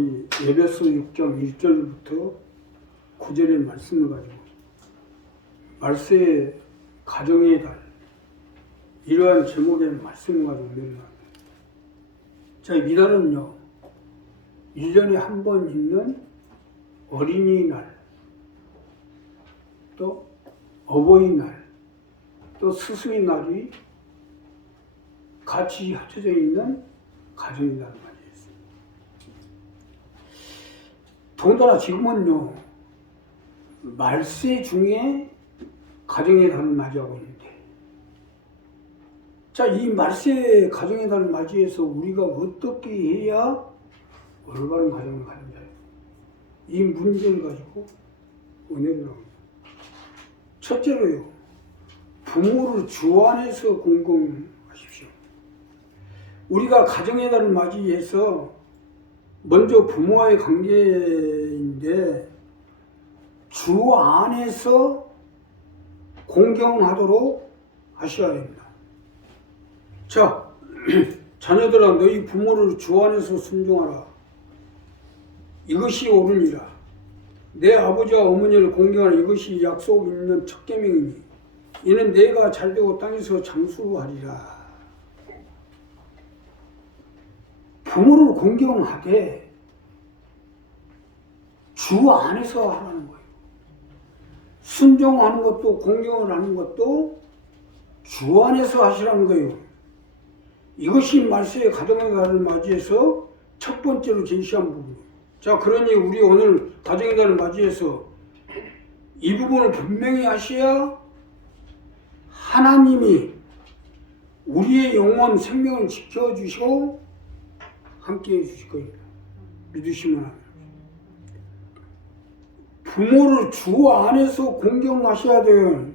이 에베소 6장 1절부터 9절의 말씀을 가지고 말세의 가정의 달 이러한 제목의 말씀을 가지고 맹납니다. 자, 이 달은요 1년에 한 번 있는 어린이날 또 어버이날 또 스승의 날이 같이 합쳐져 있는 날을 맞이했습니다. 더군다나 지금은요 말세 중에 가정의 달을 맞이하고 있는데 자 이 말세 가정의 달을 맞이해서 우리가 어떻게 해야 올바른 가정을 가진다 이 문제를 가지고 은혜를 나옵니다. 첫째로요 부모를 주 안에서 공경하십시오. 우리가 가정의 달을 맞이해서 먼저 부모와의 관계인데 주 안에서 공경하도록 하셔야 됩니다. 자, 자녀들아 너희 부모를 주 안에서 순종하라. 이것이 옳으니라. 내 아버지와 어머니를 공경하라. 이것이 약속 있는 첫 계명이니 이는 내가 잘되고 땅에서 장수하리라. 부모를 공경하되 주 안에서 하라는 거예요. 순종하는 것도 공경을 하는 것도 주 안에서 하시라는 거예요. 이것이 말세의 가정의 날을 맞이해서 첫 번째로 제시한 부분이에요. 자, 그러니 우리 오늘 가정의 날을 맞이해서 이 부분을 분명히 하셔야 하나님이 우리의 영혼 생명을 지켜주시고 함께 해주실 겁니다. 믿으시면 합니다. 부모를 주 안에서 공경하셔야 돼요.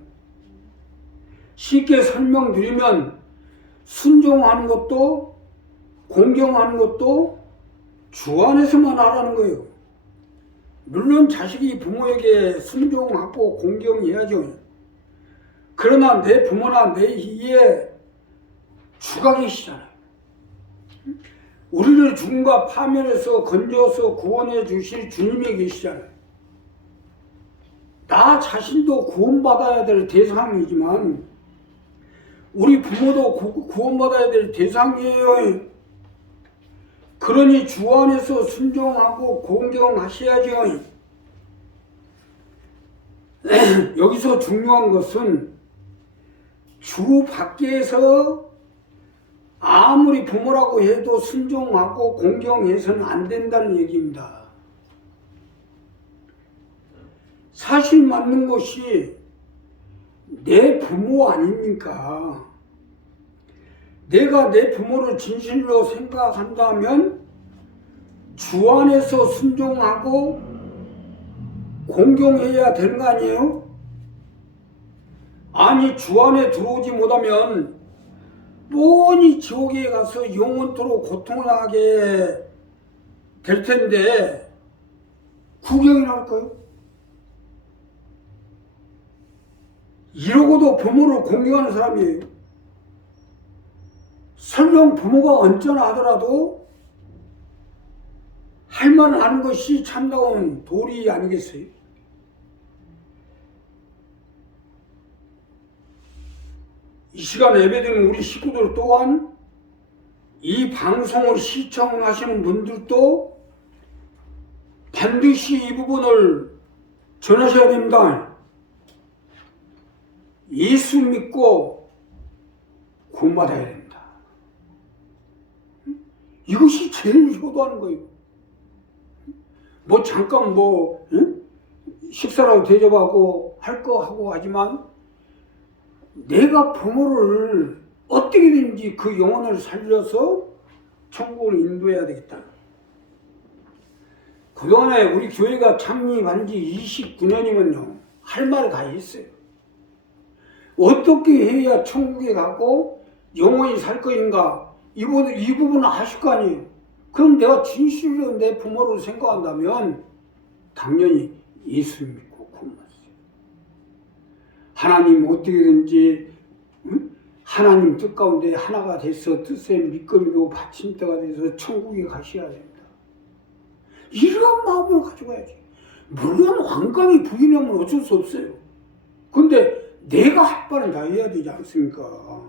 쉽게 설명드리면 순종하는 것도 공경하는 것도 주 안에서만 하라는 거예요. 물론 자식이 부모에게 순종하고 공경해야죠. 그러나 내 부모나 내 희에 주가 계시잖아요. 우리를 죽음과 파멸에서 건져서 구원해 주실 주님이 계시잖아요. 나 자신도 구원받아야 될 대상이지만 우리 부모도 구- 구원받아야 될 대상이에요. 그러니 주 안에서 순종하고 공경하셔야죠. 여기서 중요한 것은 주 밖에서 아무리 부모라고 해도 순종하고 공경해서는 안 된다는 얘기입니다. 사실 맞는 것이 내 부모 아닙니까? 내가 내 부모를 진실로 생각한다면 주 안에서 순종하고 공경해야 되는 거 아니에요? 아니 주 안에 들어오지 못하면 뻔히 지옥에 가서 영원토록 고통을 하게 될 텐데 구경이나 할까요? 이러고도 부모를 공경하는 사람이에요. 설령 부모가 언짢아 하더라도 할 하는 것이 참다운 도리 아니겠어요? 이 시간 예배드리는 우리 식구들 또한 이 방송을 시청하시는 분들도 반드시 이 부분을 전하셔야 됩니다. 예수 믿고 구원받아야 됩니다. 이것이 제일 효도하는 거예요. 뭐 잠깐 뭐 응? 식사라도 대접하고 할 거 하고 하지만 내가 부모를 어떻게든지 그 영혼을 살려서 천국을 인도해야 되겠다. 그동안에 우리 교회가 창립한 지 29년이면요. 할 말 다 했어요. 어떻게 해야 천국에 가고 영원히 살 것인가? 이 부분, 이 부분은 아실 거 아니에요. 그럼 내가 진실로 내 부모를 생각한다면 당연히 예수 믿고 구원받으세요. 하나님 어떻게든지 응? 하나님 뜻 가운데 하나가 돼서 뜻의 밑거리고 받침대가 돼서 천국에 가셔야 됩니다. 이런 마음을 가져가야지. 물론 왕강이 부인하면 어쩔 수 없어요. 근데 내가 할 바는 다 해야 되지 않습니까?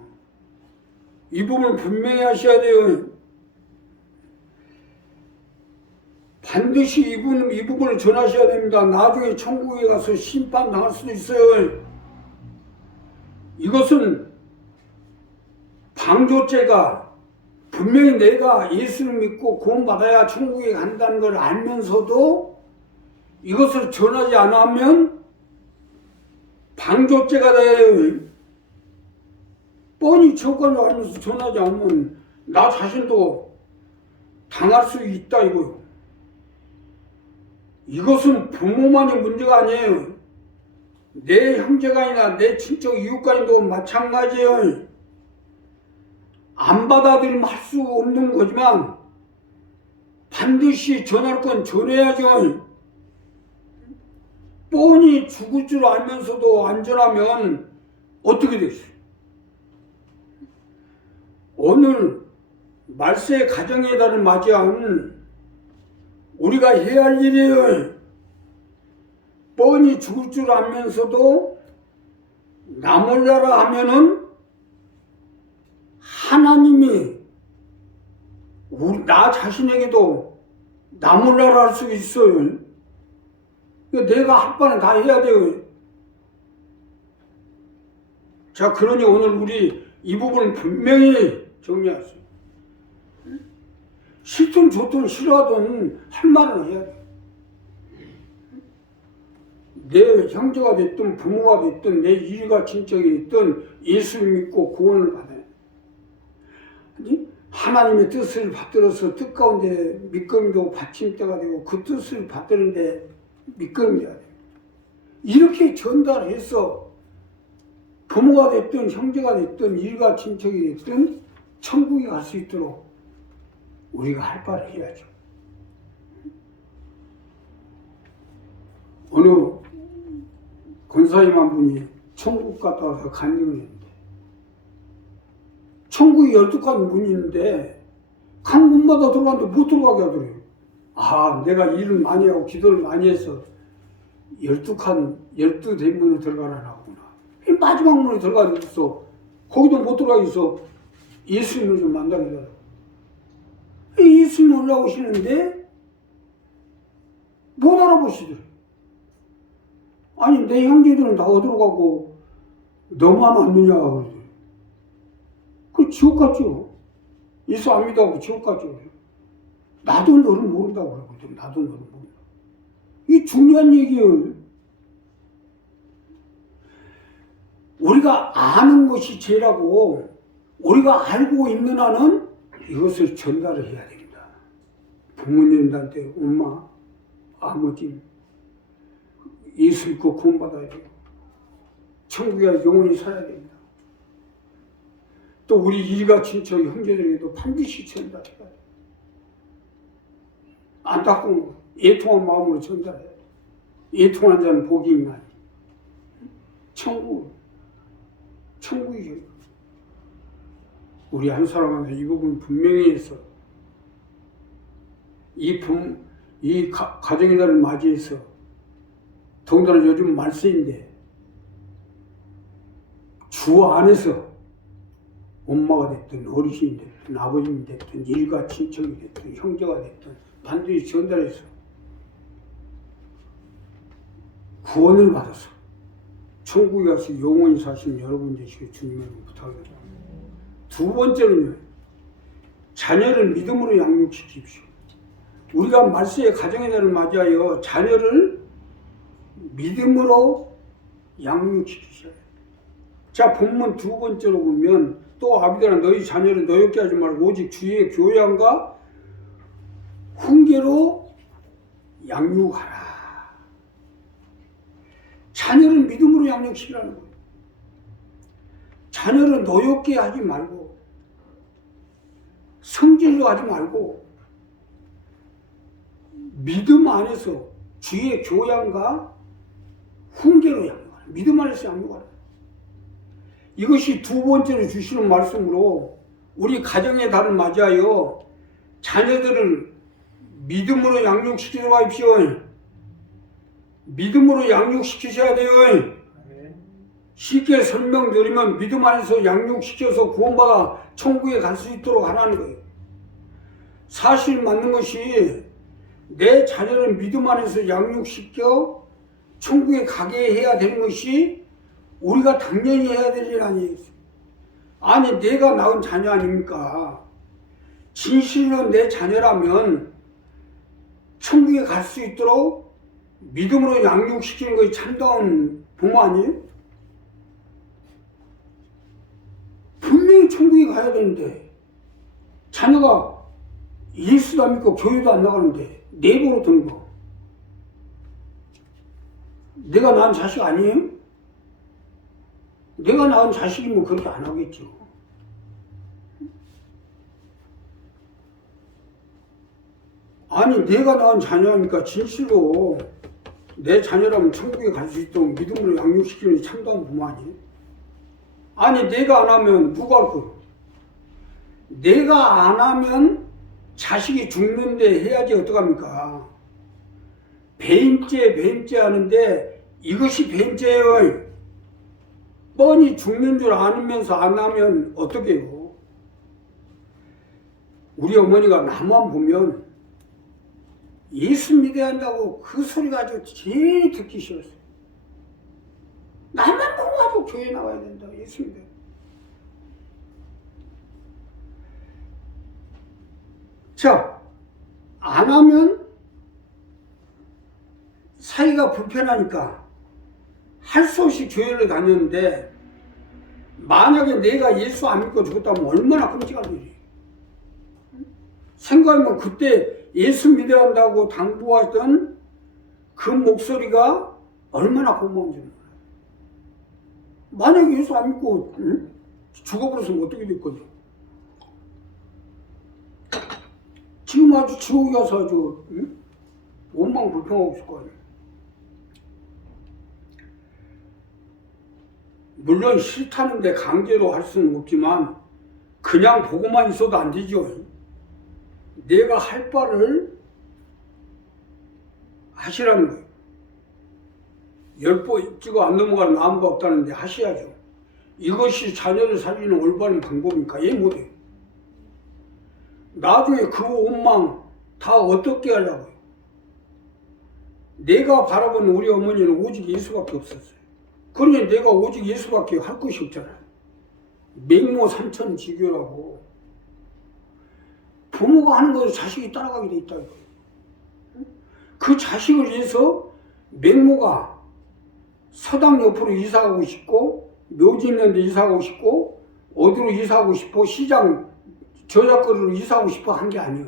이 부분 분명히 하셔야 돼요. 반드시 이 부분, 이 부분을 전하셔야 됩니다. 나중에 천국에 가서 심판 당할 수도 있어요. 이것은 방조죄가 분명히 내가 예수를 믿고 구원받아야 천국에 간다는 걸 알면서도 이것을 전하지 않으면 방조죄가 돼요. 뻔히 지옥까지 알면서 전하지 않으면 나 자신도 당할 수 있다 이거요. 이것은 부모만의 문제가 아니에요. 내 형제간이나 내 친척 이웃간도 마찬가지예요. 안 받아들이면 할 수 없는 거지만 반드시 전할 건 전해야죠. 뻔히 죽을 줄 알면서도 안 전하면 어떻게 되겠어요? 오늘 말세의 가정의 달을 맞이한 우리가 해야 할 일이에요. 뻔히 죽을 줄 알면서도 나 몰라라 하면은 하나님이 나 자신에게도 나 몰라라 할 수 있어요. 내가 할 바는 다 해야 돼요. 자, 그러니 오늘 우리 이 부분을 분명히 정리하세요. 싫든 좋든 싫어하든 할 말은 해야 돼. 내 형제가 됐든 부모가 됐든 내 일가 친척이 됐든 예수를 믿고 구원을 받아야 돼. 아니, 하나님의 뜻을 받들어서 뜻 가운데 믿음도 받침대가 되고 그 뜻을 받드는데 믿음이야 돼. 이렇게 전달해서 부모가 됐든 형제가 됐든 일가 친척이 됐든 천국에 갈 수 있도록 우리가 할 바를 해야죠. 어느 권사님 한 분이 천국 갔다 와서 간증을 했는데 천국이 열두 칸 있는데 간 문마다 들어갔는데 못 들어가게 하더래요. 아, 내가 일을 많이 하고 기도를 많이 해서 열두 칸, 열두 대문을 들어가라구나. 이 마지막 문에 들어가서 있어. 거기도 못 들어가 있어. 예수님을 좀 만나게. 예수님 올라오시는데 못 알아보시더래. 아니, 내 형제들은 다 어디로 가고 너만 왔느냐. 그 지옥 갔죠. 예수 안 믿어하고 지옥 갔죠. 나도 너를 모른다고 그러거든. 나도 너를 모른다. 이게 중요한 얘기예요. 우리가 아는 것이 죄라고 우리가 알고 있는 한은 이것을 전달을 해야 됩니다. 부모님들한테 엄마, 아버지 예수 믿고 구원받아야 돼요. 천국에 영원히 살아야 됩니다. 또 우리 일가 친척 형제들에게도 반드시 전달해야 돼요. 안타까운 애통한 마음으로 전달해야 돼요. 애통한 자는 복이 있나니. 천국, 천국이죠. 우리 한 사람한테 이 부분 분명히 해서 이 분, 이 가, 가정의 날을 맞이해서 더군다나 요즘 말세인데 주 안에서 엄마가 됐든 어르신이 됐든 아버님이 됐든 일가 친척이 됐든 형제가 됐든 반드시 전달해서 구원을 받아서 천국에 가서 영원히 사시는 여러분 되시길 주님을 부탁드립니다. 두 번째는요, 자녀를 믿음으로 양육시키십시오. 우리가 말세의 가정의 날을 맞이하여 자녀를 믿음으로 양육시키셔야 돼요. 자, 본문 두 번째로 보면 또 아비들아 너희 자녀를 노엽게 하지 말고 오직 주의 교양과 훈계로 양육하라. 자녀를 믿음으로 양육시키라는 거예요. 자녀를 노엽게 하지 말고 성질로 하지 말고 믿음 안에서 주의 교양과 훈계로 양육하라. 믿음 안에서 양육하라. 이것이 두 번째로 주시는 말씀으로 우리 가정의 달을 맞이하여 자녀들을 믿음으로 양육시키러 가십시오. 믿음으로 양육시키셔야 돼요. 쉽게 설명드리면 믿음 안에서 양육시켜서 구원받아 천국에 갈 수 있도록 하라는 거예요. 사실 맞는 것이 내 자녀를 믿음 안에서 양육시켜 천국에 가게 해야 되는 것이 우리가 당연히 해야 될 일 아니에요. 아니 내가 낳은 자녀 아닙니까? 진실로 내 자녀라면 천국에 갈 수 있도록 믿음으로 양육시키는 것이 참다운 부모 아니에요? 분명히 천국에 가야 되는데 자녀가 예수도 안 믿고 교회도 안 나가는데 내버려 두는 거 내가 낳은 자식 아니에요? 내가 낳은 자식이면 그렇게 안 하겠죠 아니 내가 낳은 자녀니까 진실로 내 자녀라면 천국에 갈 수 있도록 믿음으로 양육시키는 게 참다운 부모 아니에요? 아니 내가 안 하면 누가 할 거야? 내가 안 하면 자식이 죽는데 해야지 어떡합니까? 배임죄 배임죄 하는데 이것이 배임죄예요. 뻔히 죽는 줄 아면서 안 하면 어떡해요? 우리 어머니가 나만 보면 예수 믿어야 한다고 그 소리가 아주 제일 듣기 싫었어요. 나만 보고 가지고 교회 나와야 된다. 예수 믿어. 자, 안 하면 사이가 불편하니까 할 수 없이 교회를 다녔는데 만약에 내가 예수 안 믿고 죽었다면 얼마나 끔찍한 일이에요. 생각하면 그때 예수 믿어야 한다고 당부하던 그 목소리가 얼마나 고마운지 몰라요. 만약에 예수 안 믿고 응? 죽어버렸으면 어떻게 될 거죠? 지금 아주 지옥에 가서 아주 응? 원망 불평하고 있을 거 아니에요. 물론 싫다는데 강제로 할 수는 없지만 그냥 보고만 있어도 안 되죠. 내가 할 바를 하시라는 거예요. 열번 찍어 안 넘어가는 나무가 없다는데 하셔야죠. 이것이 자녀를 살리는 올바른 방법이니까 예 못해요. 나중에 그 원망 다 어떻게 하려고요? 내가 바라보는 우리 어머니는 오직 예수밖에 없었어요. 그러니 내가 오직 예수밖에 할 것이 없잖아요. 맹모 삼천 지교라고 부모가 하는 것을 자식이 따라가게 돼 있다. 그 자식을 위해서 맹모가 서당 옆으로 이사가고 싶고 묘지 있는 데 이사가고 싶고 어디로 이사가고 싶어 시장 저작거리로 이사하고 싶어 한 게 아니에요.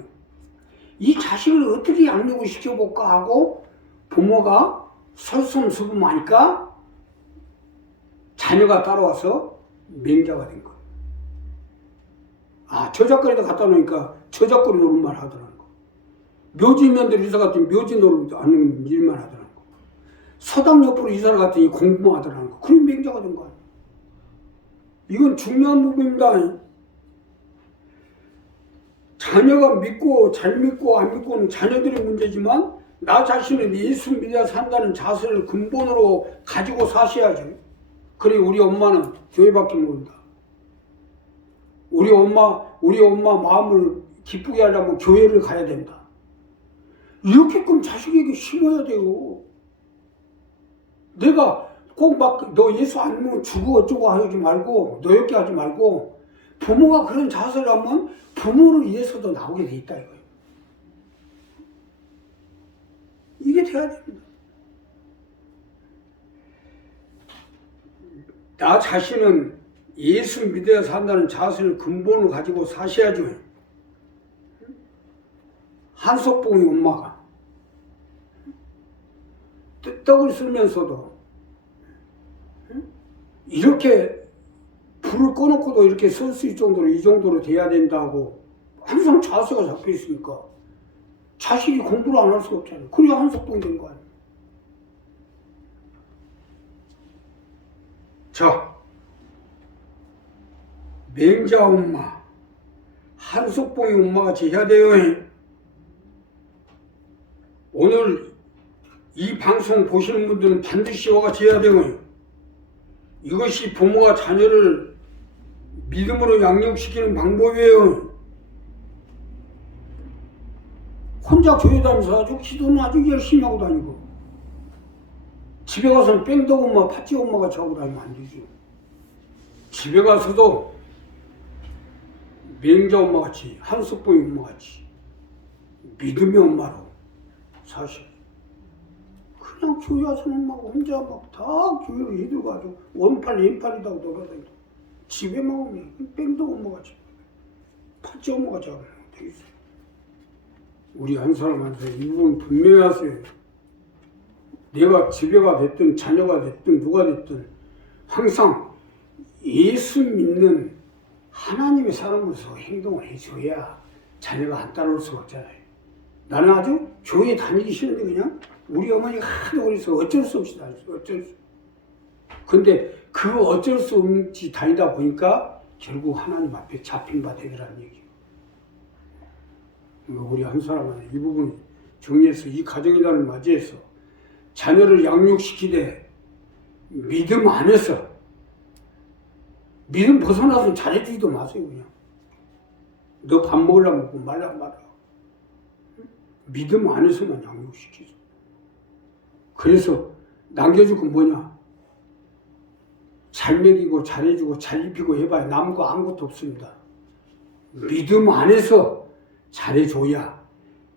이 자식을 어떻게 양육을 시켜볼까 하고 부모가 설숨수범하니까 자녀가 따라와서 맹자가 된 거예요. 아, 저작거리도 갖다 놓으니까 저작거리 노릇만 하더라는 거. 묘지 있는 데로 이사 갔더니 묘지 노릇 하는 일만 하더라는 거. 서당 옆으로 이사를 갔더니 공부만 하더라는 거. 그럼 맹자가 된 거야. 이건 중요한 부분입니다. 자녀가 믿고 잘 믿고 안 믿고는 자녀들의 문제지만 나 자신은 예수 믿어야 산다는 자세를 근본으로 가지고 사셔야죠. 그래 우리 엄마는 교회밖에 모른다. 우리 엄마 우리 엄마 마음을 기쁘게 하려면 교회를 가야 된다. 이렇게끔 자식에게 심어야 돼요. 내가 꼭 막 너 예수 안 믿으면 죽어 어쩌고 하지 말고 너였게 하지 말고 부모가 그런 자세를 하면 부모를 위해서도 나오게 돼 있다 이거예요. 이게 돼야 됩니다. 나 자신은 예수 믿어야 산다는 자세를 근본을 가지고 사셔야죠. 한석봉이 엄마가 떡을 쓰면서도 이렇게 불을 꺼놓고도 이렇게 쓸 수 있을 정도로 이 정도로 돼야 된다고 항상 자세가 잡혀 있으니까 자식이 공부를 안 할 수가 없잖아요. 그래야 한석봉이 된 거 아니에요. 자, 맹자 엄마, 한석봉이 엄마가 제해야 돼요. 오늘 이 방송 보시는 분들은 반드시 이와 같이 해야 되고요. 이것이 부모가 자녀를 믿음으로 양육시키는 방법이에요. 혼자 교회 다니면서 아주 기도는 아주 열심히 하고 다니고 집에 가서는 뺑덕 엄마, 팥쥐 엄마가 자고 다니면 안 되죠. 집에 가서도 맹자 엄마 같이 한석봉이 엄마 같이 믿음의 엄마로 사실 그냥 교회 와서는 막 혼자 막 다 교회로 이들어가지고 원팔 왼팔이다고 돌아다니고 집에만 오면 뺑덕 엄마 같이 팥쥐 엄마 같이 하면 되겠어요. 우리 한 사람한테 이 부분 분명히 하세요. 내가 집에가 됐든 자녀가 됐든 누가 됐든 항상 예수 믿는 하나님의 사람으로서 행동을 해줘야 자녀가 안 따라올 수가 없잖아요. 나는 아주 교회 다니기 싫은데 그냥 우리 어머니가 하도 그래서 어쩔 수 없이 다녔어. 어쩔 수. 근데 그 어쩔 수 없이 다니다 보니까 결국 하나님 앞에 잡힌 바 되더라는 얘기예요. 우리 한 사람은 이 부분 정리해서 이 가정이라는 맞이해서 자녀를 양육시키되 믿음 안에서 믿음 벗어나서 잘해주지도 마세요 그냥. 너 밥 먹으려면 먹고 말라 말아 믿음 안에서만 양육시키죠. 그래서 남겨줄 건 뭐냐? 잘 먹이고 잘해주고 잘 입히고 해봐야 남은 거 아무것도 없습니다. 믿음 안에서 잘해줘야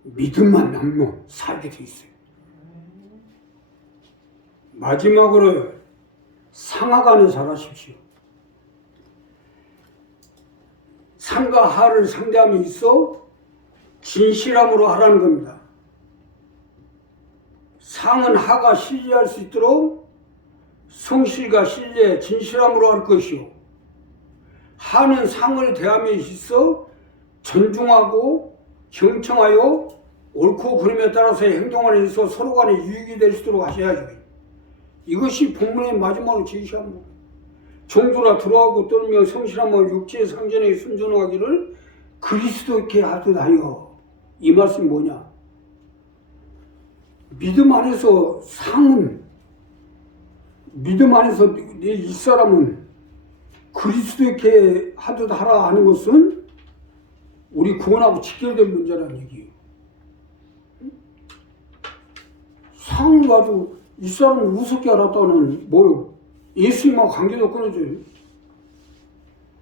믿음만 남고 살게 돼 있어요 마지막으로 상하간에 잘하십시오. 상과 하를 상대함이 있어 진실함으로 하라는 겁니다. 상은 하가 신뢰할 수 있도록 성실과 신뢰, 진실함으로 할 것이요. 하는 상을 대함에 있어 존중하고 경청하여 옳고 그름에 따라서의 행동안에 있어 서로 간에 유익이 될 수 있도록 하셔야죠. 이것이 본문의 마지막으로 제시한 거. 종도라 들어가고 떨며 성실하며 육체의 상전에 순종하기를 그리스도께 하듯 하여. 이 말씀이 뭐냐? 믿음 안에서 상은 믿음 안에서 내이 사람은 그리스도께 하듯 하라 하는 것은 우리 구원하고 직결된 문제라는 얘기예요. 상을 가지고 이 사람을 우습게 알았다는 뭐요? 예수님하고 관계도 끊어져요.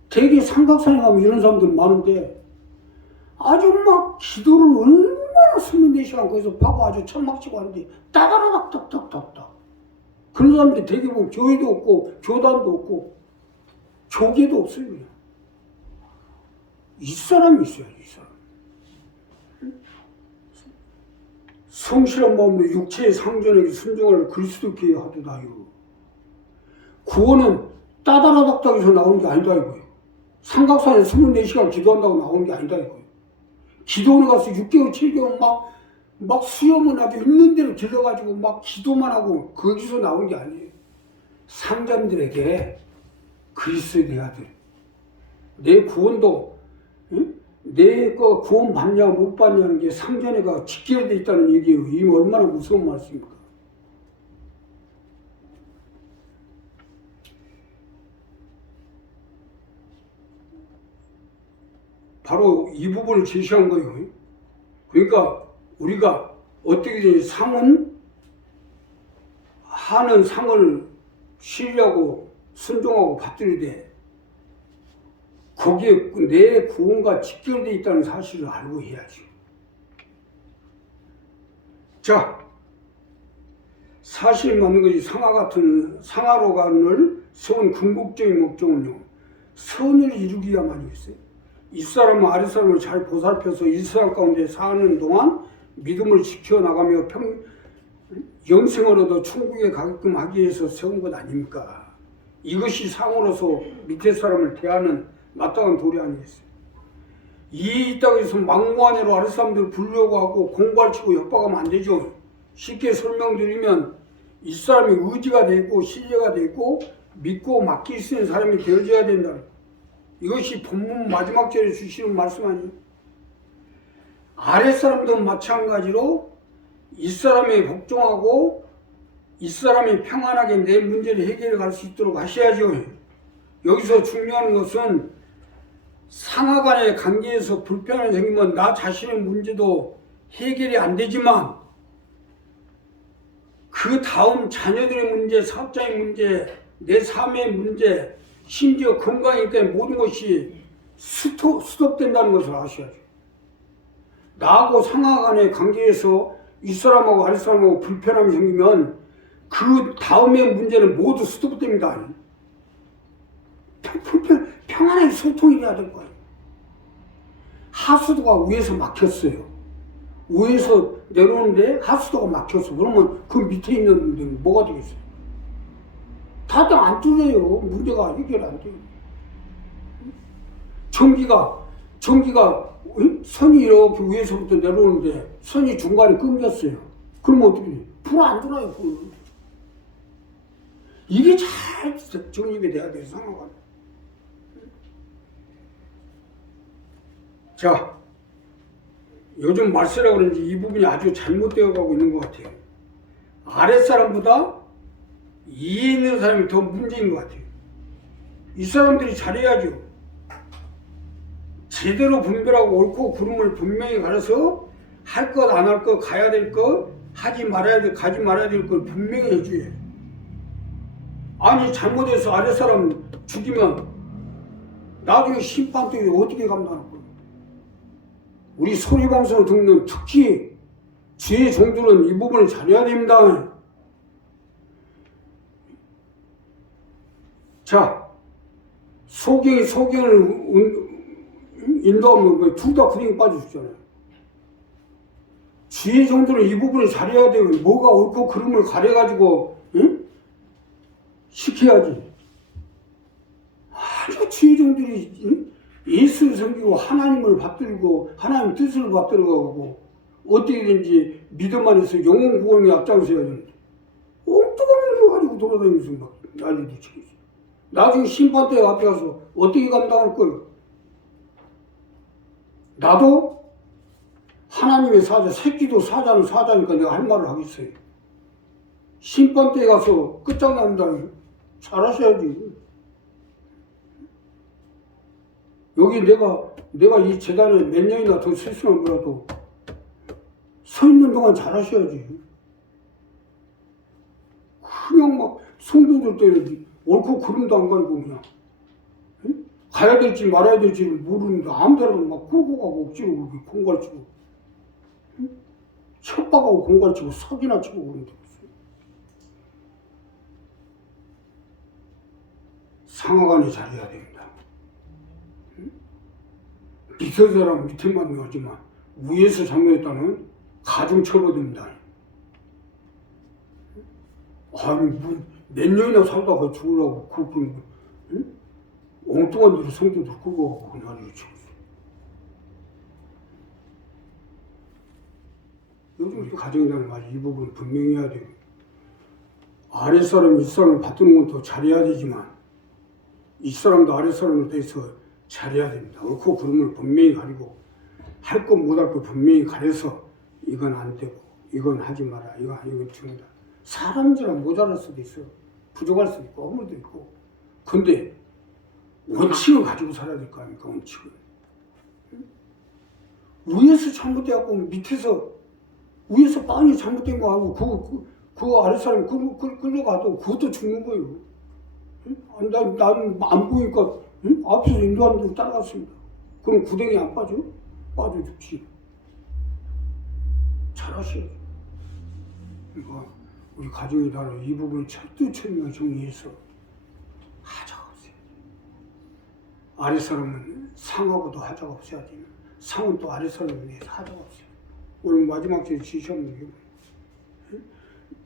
되게 삼각산에 가면 이런 사람들 많은데 아주 막 기도를 얼마나 24시간 거기서 파고 아주 천막 치고 하는데 따다라닥 닥닥닥닥 그런 사람들 되게 보면 교회도 없고 교단도 없고 조계도 없어요. 이 사람이 있어요 이 사람 성실한 마음으로 육체의 상전에게 순종을 그리스도께 하도다요. 구원은 따다라닥닥에서 나오는 게 아니다 이거예요. 삼각산에 24시간 기도한다고 나오는 게 아니다 이거예요. 기도원에 가서 6개월, 7개월 막, 막 수염은 아주 있는 대로 길러가지고 막 기도만 하고 거기서 나오는 게 아니에요. 상자들에게 그리스도의 아들. 내 구원도 응? 내가 구원 받냐 못 받냐는 게 상전에가 직결돼 있다는 얘기예요. 이 얼마나 무서운 말씀입니까? 바로 이 부분을 제시한 거예요. 그러니까 우리가 어떻게 되지 상은 하는 상을 신뢰하고 순종하고 받들이 돼. 거기에 내 구원과 직결되어 있다는 사실을 알고 해야지. 자, 사실 맞는 것이 상하 같은 상하로 가는 세운 궁극적인 목적은요, 선을 이루기야만이겠어요. 이 사람은 아랫 사람을 잘 보살펴서 일상 가운데 사는 동안 믿음을 지켜나가며 평, 영생을 얻어 천국에 가게끔 하기 위해서 세운 것 아닙니까? 이것이 상으로서 밑에 사람을 대하는 마땅한 도리 아니겠어요? 이 땅에서 막무가내로 아랫 사람들을 불려고 하고 공부할 치고 협박하면 안 되죠. 쉽게 설명드리면 이 사람이 의지가 되고 신뢰가 되고 믿고 맡길 수 있는 사람이 되어져야 된다. 이것이 본문 마지막 절에 주시는 말씀 아니에요? 아랫 사람도 마찬가지로 이 사람이 복종하고 이 사람이 평안하게 내 문제를 해결해 갈 수 있도록 하셔야죠. 여기서 중요한 것은 상하 간의 관계에서 불편이 생기면 나 자신의 문제도 해결이 안 되지만 그 다음 자녀들의 문제, 사업장의 문제, 내 삶의 문제, 심지어 때 모든 것이 스톱, 스톱된다는 것을 아셔야죠. 나하고 상하 간의 관계에서 이 사람하고 아랫 사람하고 불편함이 생기면 그 다음의 문제는 모두 스톱됩니다. 평안하게 소통이 돼야 될 거예요. 하수도가 위에서 막혔어요. 위에서 내려오는데 하수도가 막혔어. 그러면 그 밑에 있는 데는 뭐가 되겠어요? 다들 안 뚫려요. 문제가 해결 안 돼요. 전기가, 전기가 응? 선이 이렇게 위에서부터 내려오는데 선이 중간에 끊겼어요. 그러면 어떻게 돼요? 불안 들어요, 불. 이게 잘 정리가 돼야 돼요, 상황가. 자, 요즘 말세라 그런지 이 부분이 아주 잘못되어 가고 있는 것 같아요. 아랫사람보다 이해 있는 사람이 더 문제인 것 같아요. 이 사람들이 잘해야죠. 제대로 분별하고 옳고 그름을 분명히 가려서 할 것, 안 할 것, 가야 될 것, 하지 말아야 될, 가지 말아야 될 걸 분명히 해줘요. 아니, 잘못해서 아랫사람 죽이면 나중에 심판대에 어떻게 감당할 거예요? 우리 소리방송을 듣는 특히 주의 종들은 이 부분을 잘해야 됩니다. 자, 소경이 소경을 운- 인도하면 둘다 그림이 빠져주잖아요. 주의 종들은 이 부분을 잘해야 돼요. 뭐가 옳고 그름을 가려가지고 응? 시켜야지. 아주 주의 종들이 응? 예수를 섬기고 하나님을 받들고 하나님 뜻을 받들어가고 어떻게든지 믿음 안에서 영혼 구원에 앞장서야 되는데 엉뚱한 걸 가지고 돌아다니면서 막 난리도 치고 있어. 나중에 심판대 앞에 가서 어떻게 감당할 거예요? 나도 하나님의 사자, 새끼도 사자는 사자니까 내가 할 말을 하겠어요. 심판대에 가서 끝장난다니 잘하셔야지. 여기 내가 내가 이 재단에 몇 년이나 더 세수는 몰라도 서 있는 동안 잘하셔야지. 그냥 막 성도들 때는 옳고 그름도 안 가리고 그냥 응? 가야 될지 말아야 될지 모르는데 아무 데나 막 끌고 가고 억지로 그렇게 공갈치고 응? 협박하고 공갈치고 사기나 치고 그러는데 무슨. 상하간이 잘해야 됩니다. 밑에 사람 밑에만 나지만 위에서 잘못했다는 가중 처벌됩니다. 아니 뭐몇 년이나 살다가 죽으려고 그렇게 응? 엉뚱한 성도들 끌고 가고 그냥 있어. 요즘 그 가정이라는 말이 이 부분 분명히 해야 돼요. 아랫사람, 윗사람을 받드는 건 더 잘해야 되지만 이 사람도 아랫사람에 대해서 잘해야 됩니다. 옳고 그름을 분명히 가리고 할 것 못할 것 분명히 가려서 이건 안 되고 이건 하지 마라 이건 이건 중요다. 사람들은 모자랄 수도 있어 부족할 수도 있고 허물도 있고. 근데 원칙을 가지고 살아야 될 거 아닙니까 원칙을? 위에서 잘못돼갖고 밑에서 위에서 빵이 잘못된 거 하고 그, 그, 그 아랫사람이 끌, 끌, 끌려가도 그것도 죽는 거예요. 난, 나는 안 보니까 응? 앞에서 인도하는 대로 따라갔습니다 그럼 구덩이 안 빠져? 빠져 죽지 잘하셔야죠 그러니까 우리 가정의 나라 이 부분을 철두철미하게 정리해서 하자가 없어요. 아랫사람은 상하고도 하자가 없어야 돼요. 상은 또 아랫사람을 위해서 하자가 없어요. 오늘 마지막 주에 지시하는 게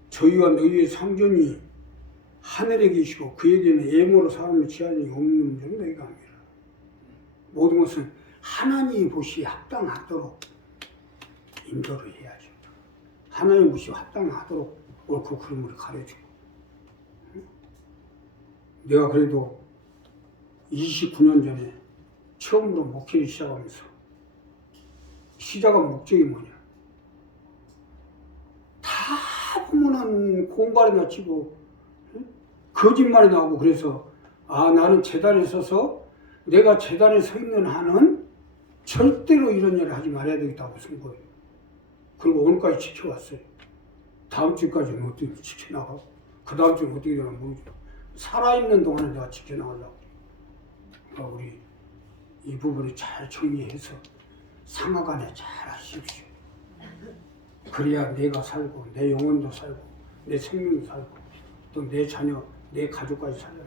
저희와 너희의 상전이 하늘에 계시고 그에게는 예모로 사람을 취하니 없는 줄 너희가 합니다. 모든 것은 하나님이 보시에 합당하도록 인도를 해야죠. 하나님 보시에 합당하도록 옳고 그름을 가려주고 내가 그래도 29년 전에 처음으로 목회를 시작하면서 시작한 목적이 뭐냐 수많은 공갈이나 치고 응? 거짓말이 나오고 그래서 아 나는 재단에 서서 내가 재단에 서 있는 한은 절대로 이런 일을 하지 말아야 되겠다고 쓴 거예요. 그리고 오늘까지 지켜왔어요. 다음 주까지는 어떻게 지켜나가고 그 다음 주는 어떻게 되나 모르죠. 살아있는 동안은 내가 지켜나가려고. 그러니까 우리 이 부분을 잘 정리해서 상하간에 잘 하십시오. 그래야 내가 살고 내 영혼도 살고 내 생명도 살고 또 내 자녀 내 가족까지 살고